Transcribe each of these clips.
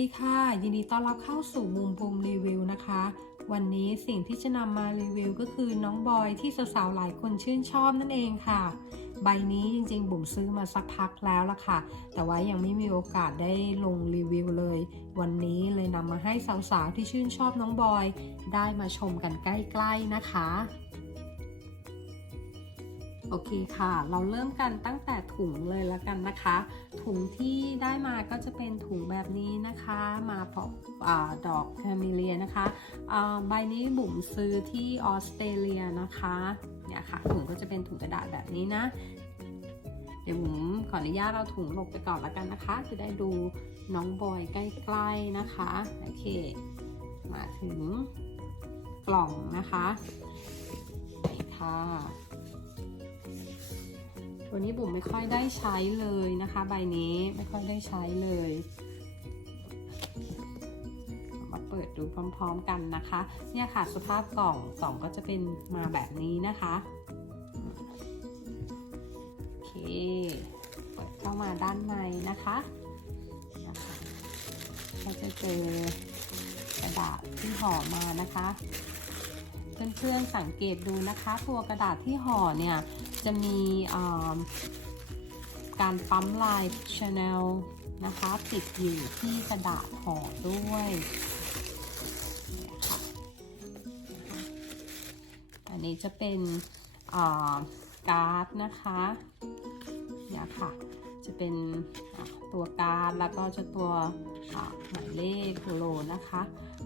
ดีค่ะ ยินดีต้อนรับเข้าสู่มุมภูมิรีวิวนะคะ วันนี้สิ่งที่จะนำมารีวิวก็คือน้องบอยที่สาวๆหลายคนชื่นชอบนั่นเองค่ะ ใบนี้จริงๆบุ๋มซื้อมาสักพักแล้วล่ะค่ะ แต่ว่ายังไม่มีโอกาสได้ลงรีวิวเลย วันนี้เลยนำมาให้สาวๆที่ชื่นชอบน้องบอย ได้มาชมกันใกล้ ๆนะคะ โอเคค่ะ เราเริ่มกันตั้งแต่ถุงเลยแล้วกันนะคะ ถุงที่ได้มาก็จะเป็นถุงแบบนี้นะคะ มาพร้อมดอกแคมิเลียนะคะใบนี้บุ๋มซื้อที่ออสเตรเลียนะคะเนี่ยค่ะถุงก็จะเป็นถุงกระดาษแบบนี้นะ เดี๋ยวบุ๋มขออนุญาตเอาถุงลงไปก่อนแล้วกันนะคะ จะได้ดูน้องบอยใกล้ๆนะคะโอเค มาถึงกล่องนะคะนี่ค่ะ ตัวนี้บุ๋มไม่ค่อยได้ใช้เลยนะคะ ใบนี้ไม่ค่อยได้ใช้เลยมาเปิดดูพร้อม ๆ กันนะคะ เนี่ยค่ะสภาพกล่องกล่องก็จะเป็นมาแบบนี้นะคะโอเคเปิดเข้ามาด้านในนะคะนะคะก็จะเจอกระดาษที่ห่อมานะคะ เพื่อนๆสังเกตดูนะคะ ตัวกระดาษที่ห่อเนี่ย จะมีการปั๊มลาย Chanel นะคะ ติดอยู่ที่กระดาษห่อด้วยค่ะอันนี้จะเป็นการ์ดนะคะเนี่ยค่ะจะเป็นตัวการ์ดแล้วก็จะตัวหมายเลขโลนะคะ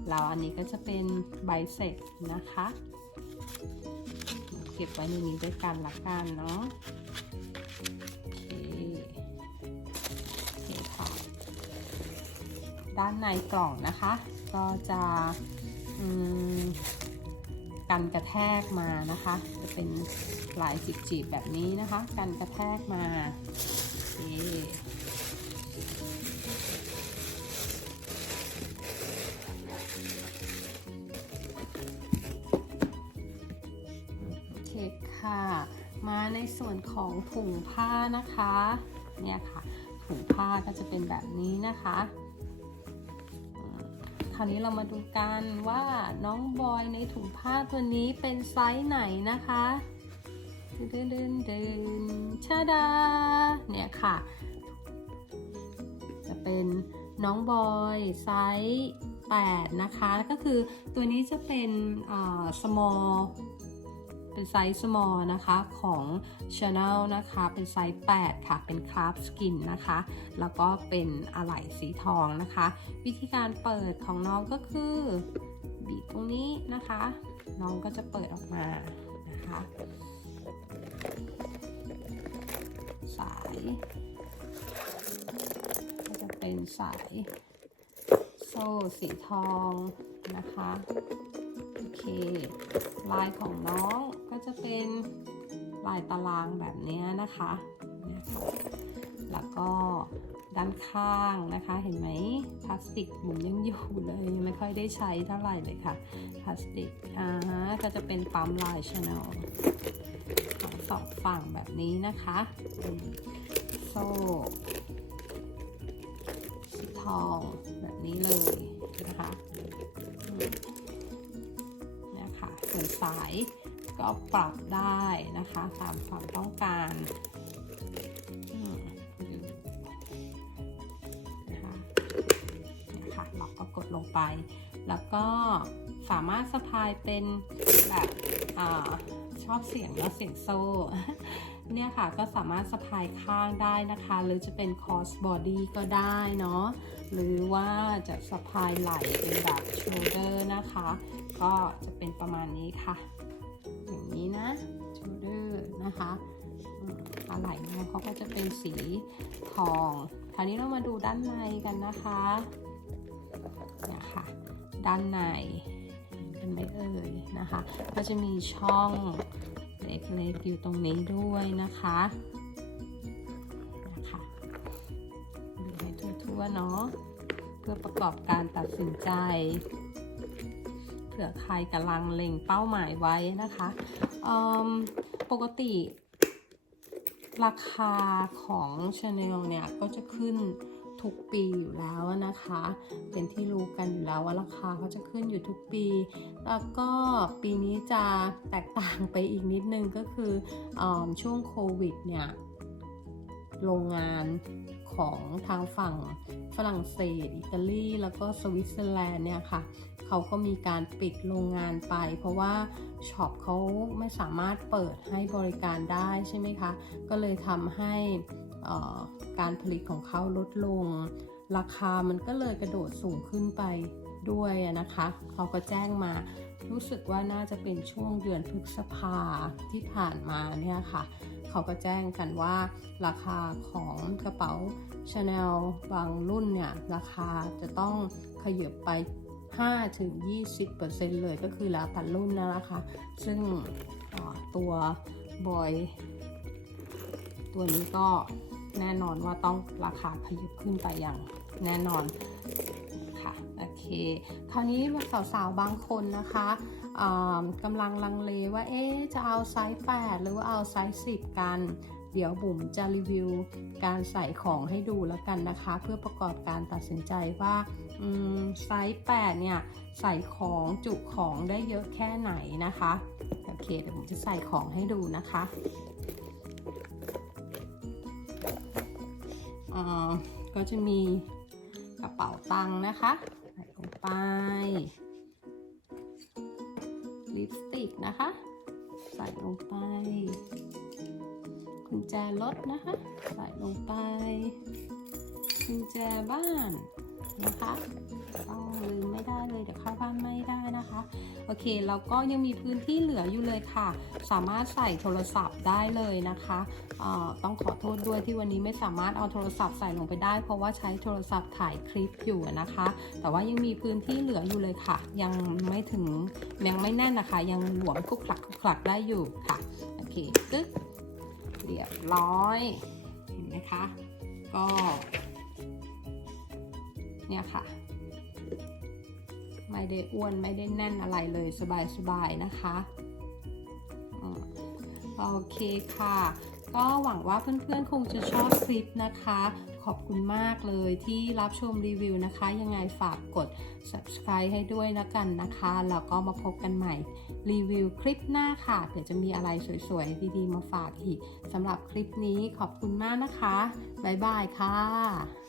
แล้วอันนี้ก็จะเป็นใบเสร็จนะคะ เก็บไว้ในนี้ด้วยกันละกันเนาะโอเคโอเคค่ะด้านในกล่องนะคะ ก็จะกันกระแทกมานะคะ จะเป็นลายจีบๆแบบนี้นะคะ กันกระแทกมาโอเค ค่ะ มาในส่วนของถุงผ้านะคะ เนี่ยค่ะ ถุงผ้าก็จะเป็นแบบนี้นะคะ คราวนี้เรามาดูกันว่าน้องบอยในถุงผ้าตัวนี้เป็นไซส์ไหนนะคะเดินเดินเดินชาดา เนี่ยค่ะ จะเป็นน้องบอยไซส์8นะคะ ก็คือตัวนี้จะเป็น small เป็นไซส์ small นะคะของ Chanel นะคะ เป็นไซส์ 8 ค่ะ เป็นคราฟสกินนะคะ แล้วก็เป็นอะไหล่สีทองนะคะ วิธีการเปิดของน้องก็คือบีบตรงนี้นะคะ น้องก็จะเปิดออกมานะคะ สายก็จะเป็นสายโซ่สีทองนะคะ โอเค ลายของน้อง จะเป็นลายตารางแบบนี้นะคะ แล้วก็ด้านข้างนะคะ เห็นไหมพลาสติกหมุนยังอยู่เลยยังไม่ค่อยได้ใช้เท่าไหร่เลยค่ะพลาสติกอ่าก็จะเป็นปั๊มลายชาแนลทั้งสองฝั่งแบบนี้นะคะโซ่สีทองแบบนี้เลยนะคะส่วนสาย ก็ปรับได้นะคะตามความต้องการนะคะนะคะเราก็กดลงไป แล้วก็สามารถสะพายเป็นแบบอชอบเสียงแล้วเสียงโซ่เนี่ยค่ะก็สามารถสะพายข้างได้นะคะ หรือจะเป็นคอสบอดี้ก็ได้เนาะหรือว่าจะสะพายไหล่เป็นแบบโชเดอร์นะคะ ก็จะเป็นประมาณนี้ค่ะ อย่างนี้นะโชเดอร์นะคะอะไหลเนี่ยเขาก็จะเป็นสีทองคราวนี้เรามาดูด้านในกันนะคะเนี่ยค่ะด้านในเป็นไหมเอ่ยนะคะ ก็จะมีช่องเล็กๆอยู่ตรงนี้ด้วยนะคะนะคะดูให้ทั่วๆเนาะเพื่อประกอบการตัดสินใจ เผื่อใครกำลังเล็งเป้าหมายไว้นะคะปกติ ราคาของ Chanel เนี่ยก็จะขึ้นทุกปีอยู่แล้วนะคะ เป็นที่รู้กันอยู่แล้วว่าราคาเขาจะขึ้นอยู่ทุกปี แล้วก็ปีนี้จะแตกต่างไปอีกนิดนึงก็คืออช่วงโควิดเนี่ยโรงงานของทางฝั่งฝรั่งเศส อิตาลี แล้วก็สวิตเซอร์แลนด์เนี่ยค่ะ เขาก็มีการปิดโรงงานไป เพราะว่าช็อปเขาไม่สามารถเปิดให้บริการได้ใช่ไหมคะ ก็เลยทำให้การผลิตของเขาลดลง ราคามันก็เลยกระโดดสูงขึ้นไปด้วยนะคะเขาก็แจ้งมารู้สึกว่าน่าจะเป็นช่วงเดือนพฤษภาที่ผ่านมาเนี่ยค่ะ เขาก็แจ้งกันว่าราคาของกระเป๋าชาแนลบางรุ่นเนี่ย ราคาจะต้องขยับไป 5-20%เลยก็คือแล้วแต่รุ่นนะนะคะ ซึ่งตัวบอยตัวนี้ก็แน่นอนว่าต้องราคาขยับขึ้นไปอย่างแน่นอนค่ะโอเค คราวนี้สาวๆบางคนนะคะกำลังลังเลว่าเอ๊จะเอาไซส์ 8 หรือว่าเอาไซส์ 10 กัน เดี๋ยวบุ๋มจะรีวิวการใส่ของให้ดูแล้วกันนะคะ เพื่อประกอบการตัดสินใจว่า ไซส์8เนี่ยใส่ของจุของได้เยอะแค่ไหนนะคะโอเคเดี๋ยวผมจะใส่ของให้ดูนะคะอ่าก็จะมีกระเป๋าตังค์นะคะใส่ลงไปลิปสติกนะคะ ใส่ลงไปกุญแจรถนะคะ ใส่ลงไปกุญแจบ้าน นะคะต้องลืมไม่ได้เลยเดี๋ยวเข้าบ้านไม่ได้นะคะ โอเคแล้วก็ยังมีพื้นที่เหลืออยู่เลยค่ะ สามารถใส่โทรศัพท์ได้เลยนะคะต้องขอโทษด้วยที่วันนี้ไม่สามารถเอาโทรศัพท์ใส่ลงไปได้ เพราะว่าใช้โทรศัพท์ถ่ายคลิปอยู่นะคะ แต่ว่ายังมีพื้นที่เหลืออยู่เลยค่ะ ยังไม่ถึงยังไม่แน่นนะคะ ยังหลวมคลุกคลักคลุกคลักได้อยู่ค่ะโอเคตึ๊กเรียบร้อยเห็นไหมคะก็ เนี่ยค่ะ ไม่ได้อ้วนไม่ได้แน่นอะไรเลยสบายๆนะคะโอเคค่ะ ก็หวังว่าเพื่อนๆคงจะชอบคลิปนะคะ ขอบคุณมากเลยที่รับชมรีวิวนะคะ ยังไงฝากกด subscribe ให้ด้วยนะกันนะคะ แล้วก็มาพบกันใหม่รีวิวคลิปหน้าค่ะ เดี๋ยวจะมีอะไรสวยๆ ดีๆ มาฝากอีกสำหรับคลิปนี้ขอบคุณมากนะคะ บ๊ายบายค่ะ